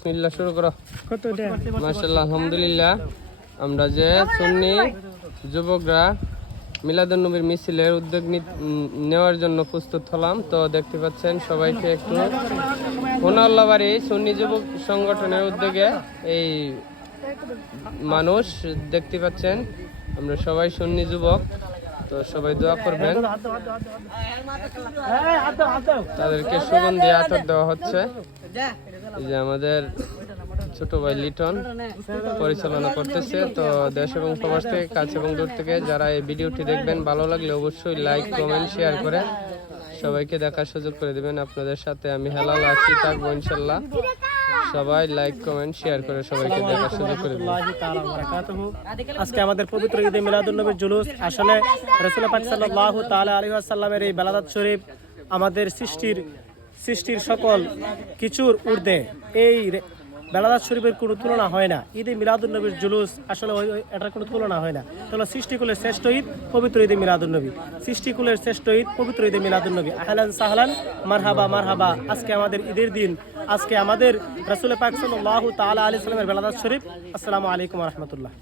বিসমিল্লাহ শুরু করো। মাশাআল্লাহ, আলহামদুলিল্লাহ। আমরা যে সুন্নি যুবকরা মিলাদুন নবীর মিছিলের উদ্যোগ নেওয়ার জন্য প্রস্তুত হলাম। তো দেখতে পাচ্ছেন সবাইকে একটু হোনাল্লাবাড়ি সুন্নি যুবক সংগঠনের উদ্যোগে এই মানুষ দেখতে পাচ্ছেন আমরা সবাই সুন্নি যুবক। তো সবাই দোয়া করবেন। তাদেরকে সুগন্ধি আতর দেওয়া হচ্ছে। এই যে আমাদের ছোট ভাই লিটন পরিচালনা করতেছে। তো দেশ এবং প্রবাস থেকে, কাছে এবং দূর থেকে যারা এই ভিডিওটি দেখবেন, ভালো লাগলে অবশ্যই লাইক, কমেন্ট, শেয়ার করে সবাইকে দেখার সুযোগ করে দেবেন। আপনাদের সাথে আমি হেলাল আছি, থাকবো ইনশাল্লাহ। সবাই লাইক, কমেন্ট, শেয়ার করে সবাইকে দেখার সুযোগ করে দেবেন। আজকে আমাদের পবিত্র ঈদে মিলাদুন নবীর জুলুস, আসলে রাসূল পাক সাল্লাল্লাহু তাআলা আলাইহি ওয়াসাল্লামের এই বেলাদাত শরীফ আমাদের সৃষ্টির সকল কিছুর ঊর্ধ্বে। এই বেলাদাত শরীফের কোনো তুলনা হয় না। ঈদে মিলাদুন নবীর জুলুস আসলে এটার কোনো তুলনা হয় না। তাহলে সৃষ্টিকুলের শ্রেষ্ঠ ঈদ পবিত্র ঈদে মিলাদুন নবী, সৃষ্টিকুলের শ্রেষ্ঠ ঈদ পবিত্র ঈদে মিলাদুন নবী। আহলান সাহলান, মারহাবা মারহাবা। আজকে আমাদের ঈদের দিন, আজকে আমাদের রাসূল পাক সাল্লাল্লাহু তাআলা আলাইহি ওয়াসাল্লামের বেলাদাত শরীফ। আসসালামু আলাইকুম ওয়া রাহমাতুল্লাহ।